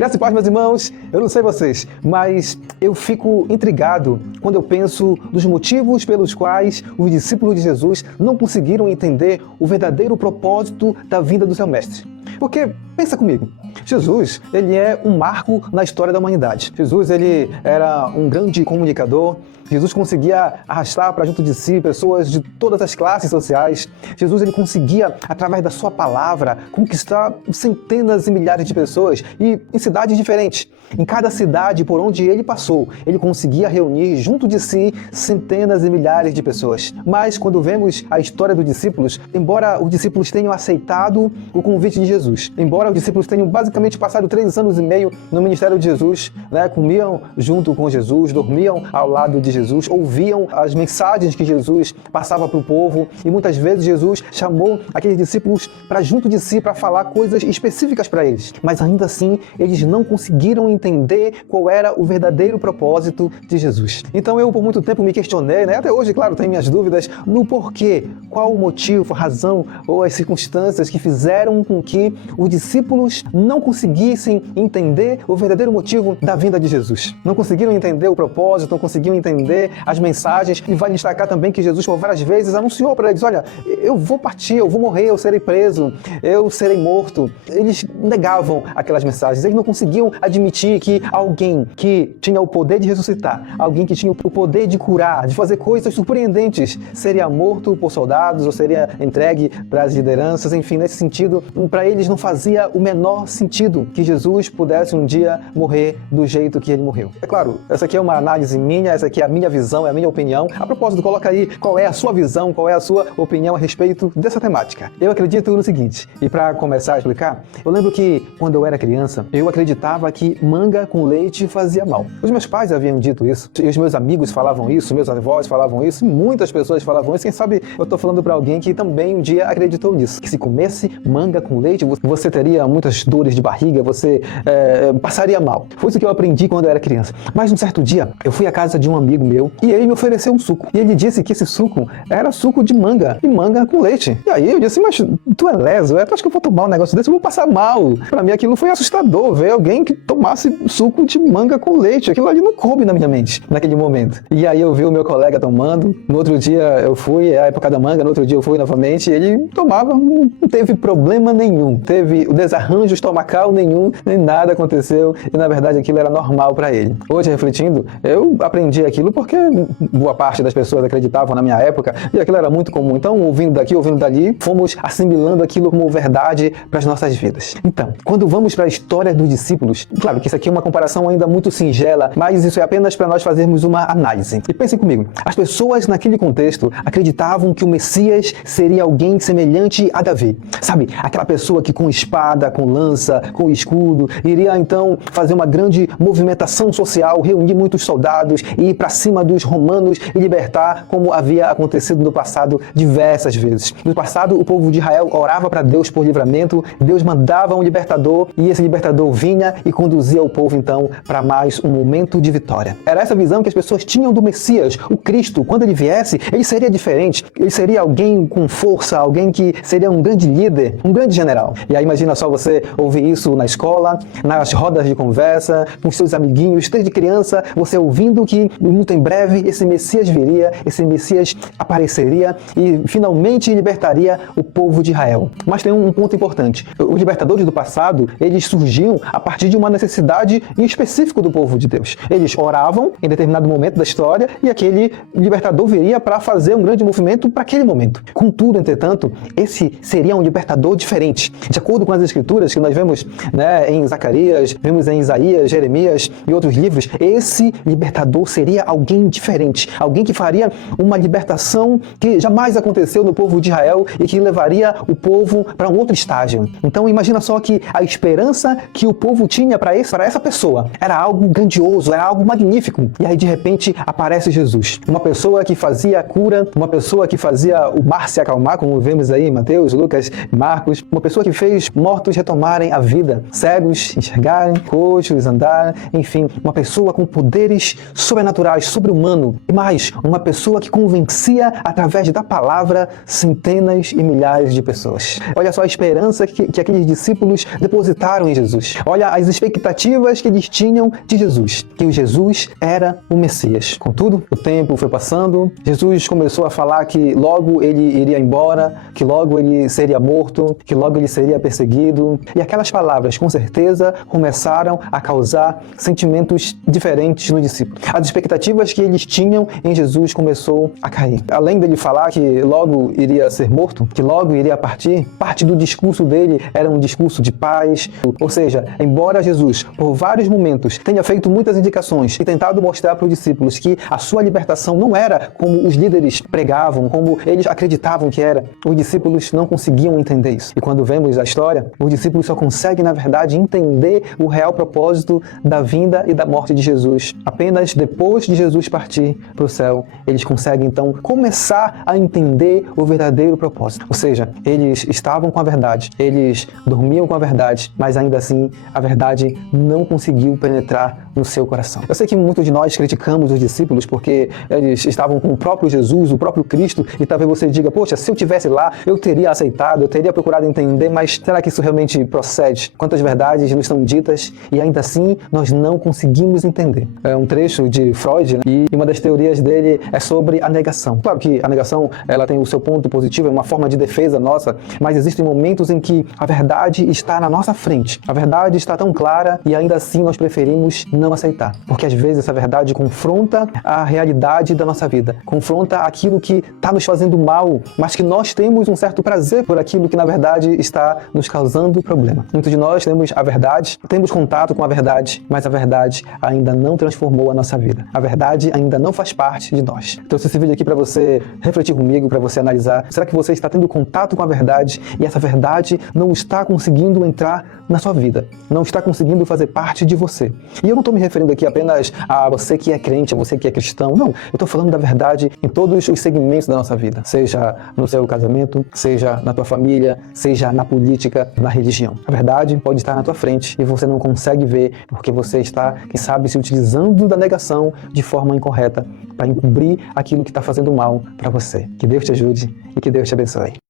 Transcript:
Graças e paz, meus irmãos. Eu não sei vocês, mas eu fico intrigado quando eu penso dos motivos pelos quais os discípulos de Jesus não conseguiram entender o verdadeiro propósito da vinda do seu mestre. Porque, pensa comigo, Jesus, ele é um marco na história da humanidade. Jesus, ele era um grande comunicador. Jesus conseguia arrastar para junto de si pessoas de todas as classes sociais. Jesus, ele conseguia, através da sua palavra, conquistar centenas e milhares de pessoas e em cidades diferentes. Em cada cidade por onde ele passou, ele conseguia reunir junto de si centenas e milhares de pessoas. Mas quando vemos a história dos discípulos, embora os discípulos tenham aceitado o convite de Jesus, embora os discípulos tenham basicamente passado 3 anos e meio no ministério de Jesus, comiam junto com Jesus, dormiam ao lado de Jesus, ouviam as mensagens que Jesus passava para o povo, e muitas vezes Jesus chamou aqueles discípulos para junto de si para falar coisas específicas para eles. Mas ainda assim, eles não conseguiram entender qual era o verdadeiro propósito de Jesus. Então eu por muito tempo me questionei, até hoje, claro, tenho minhas dúvidas no porquê, qual o motivo, a razão ou as circunstâncias que fizeram com que os discípulos não conseguissem entender o verdadeiro motivo da vinda de Jesus. Não conseguiram entender o propósito, não conseguiram entender as mensagens, e vale destacar também que Jesus por várias vezes anunciou para eles: olha, eu vou partir, eu vou morrer, eu serei preso, eu serei morto. Eles negavam aquelas mensagens, eles não conseguiam admitir que alguém que tinha o poder de ressuscitar, alguém que tinha o poder de curar, de fazer coisas surpreendentes, seria morto por soldados ou seria entregue para as lideranças. Enfim, nesse sentido, para eles não fazia o menor sentido que Jesus pudesse um dia morrer do jeito que ele morreu. É claro, essa aqui é uma análise minha, essa aqui é a minha visão, é a minha opinião. A propósito, coloca aí qual é a sua visão, qual é a sua opinião a respeito dessa temática. Eu acredito no seguinte, e para começar a explicar, eu lembro que quando eu era criança, eu acreditava que manga com leite fazia mal. Os meus pais haviam dito isso, e os meus amigos falavam isso, meus avós falavam isso, e muitas pessoas falavam isso. Quem sabe eu estou falando para alguém que também um dia acreditou nisso, que se comesse manga com leite, você teria muitas dores de barriga, você passaria mal. Foi isso que eu aprendi quando eu era criança. Mas um certo dia, eu fui à casa de um amigo meu, e ele me ofereceu um suco. E ele disse que esse suco era suco de manga, e manga com leite. E aí eu disse: mas tu é leso, tu acha que eu vou tomar um negócio desse? Eu vou passar mal. Para mim aquilo foi assustador, ver alguém que tomasse suco de manga com leite. Aquilo ali não coube na minha mente, naquele momento. E aí eu vi o meu colega tomando, no outro dia eu fui, é a época da manga, no outro dia eu fui novamente, e ele tomava, não teve problema nenhum, teve o desarranjo estomacal nenhum, nem nada aconteceu, e na verdade aquilo era normal para ele. Hoje, refletindo, eu aprendi aquilo porque boa parte das pessoas acreditavam na minha época, e aquilo era muito comum. Então, ouvindo daqui, ouvindo dali, fomos assimilando aquilo como verdade para as nossas vidas. Então, quando vamos para a história dos discípulos, claro que isso aqui é uma comparação ainda muito singela, mas isso é apenas para nós fazermos uma análise. E pensem comigo, as pessoas naquele contexto acreditavam que o Messias seria alguém semelhante a Davi. Sabe, aquela pessoa que com espada, com lança, com escudo, iria então fazer uma grande movimentação social, reunir muitos soldados e ir para cima dos romanos e libertar, como havia acontecido no passado diversas vezes. No passado, o povo de Israel orava para Deus por livramento, Deus mandava um libertador e esse libertador vinha e conduzia o povo então para mais um momento de vitória. Era essa visão que as pessoas tinham do Messias, o Cristo. Quando ele viesse, ele seria diferente, ele seria alguém com força, alguém que seria um grande líder, um grande general. E aí imagina só você ouvir isso na escola, nas rodas de conversa, com seus amiguinhos, desde criança, você ouvindo que muito em breve esse Messias viria, esse Messias apareceria e finalmente libertaria o povo de Israel. Mas tem um ponto importante. Os libertadores do passado, eles surgiam a partir de uma necessidade em específico do povo de Deus. Eles oravam em determinado momento da história e aquele libertador viria para fazer um grande movimento para aquele momento. Contudo, entretanto, esse seria um libertador diferente. De acordo com as escrituras que nós vemos em Zacarias, vemos em Isaías, Jeremias e outros livros, esse libertador seria alguém diferente, alguém que faria uma libertação que jamais aconteceu no povo de Israel e que levaria o povo para um outro estágio. Então imagina só que a esperança que o povo tinha para essa pessoa era algo grandioso, era algo magnífico. E aí de repente aparece Jesus, uma pessoa que fazia a cura, uma pessoa que fazia o mar se acalmar, como vemos aí em Mateus, Lucas, Marcos, uma pessoa que fez mortos retomarem a vida, cegos enxergarem, coxos andarem, enfim, uma pessoa com poderes sobrenaturais, sobre-humano e mais, uma pessoa que convencia através da palavra centenas e milhares de pessoas. Olha só a esperança que aqueles discípulos depositaram em Jesus. Olha as expectativas que eles tinham de Jesus, que o Jesus era o Messias. Contudo, o tempo foi passando, Jesus começou a falar que logo ele iria embora, que logo ele seria morto, que logo ele seria perseguido. E aquelas palavras, com certeza, começaram a causar sentimentos diferentes no discípulo. As expectativas que eles tinham em Jesus começou a cair. Além dele falar que logo iria ser morto, que logo iria partir, parte do discurso dele era um discurso de paz. Ou seja, embora Jesus, por vários momentos, tenha feito muitas indicações e tentado mostrar para os discípulos que a sua libertação não era como os líderes pregavam, como eles acreditavam que era, os discípulos não conseguiam entender isso. E quando vemos a história, os discípulos só conseguem, na verdade, entender o real propósito da vinda e da morte de Jesus. Apenas depois de Jesus partir para o céu, eles conseguem, então, começar a entender o verdadeiro propósito. Ou seja, eles estavam com a verdade, eles dormiam com a verdade, mas ainda assim, a verdade não conseguiu penetrar no seu coração. Eu sei que muitos de nós criticamos os discípulos porque eles estavam com o próprio Jesus, o próprio Cristo, e talvez você diga, poxa, se eu tivesse lá, eu teria aceitado, eu teria procurado entender, mas será que isso realmente procede? Quantas verdades nos são ditas e ainda assim nós não conseguimos entender? É um trecho de Freud, né? E uma das teorias dele é sobre a negação. Claro que a negação, ela tem o seu ponto positivo, é uma forma de defesa nossa, mas existem momentos em que a verdade está na nossa frente. A verdade está tão clara e ainda assim nós preferimos não aceitar. Porque às vezes essa verdade confronta a realidade da nossa vida, confronta aquilo que está nos fazendo mal, mas que nós temos um certo prazer por aquilo que na verdade está nos causando problema. Muitos de nós temos a verdade, temos contato com a verdade, mas a verdade ainda não transformou a nossa vida. A verdade ainda não faz parte de nós. Então esse vídeo aqui para você refletir comigo, para você analisar, será que você está tendo contato com a verdade e essa verdade não está conseguindo entrar na sua vida, não está conseguindo fazer parte de você? E eu não estou me referindo aqui apenas a você que é crente, a você que é cristão, não. Eu estou falando da verdade em todos os segmentos da nossa vida, seja no seu casamento, seja na tua família, seja na política, na religião. A verdade pode estar na tua frente e você não consegue ver porque você está, quem sabe, se utilizando da negação de forma incorreta para encobrir aquilo que está fazendo mal para você. Que Deus te ajude e que Deus te abençoe.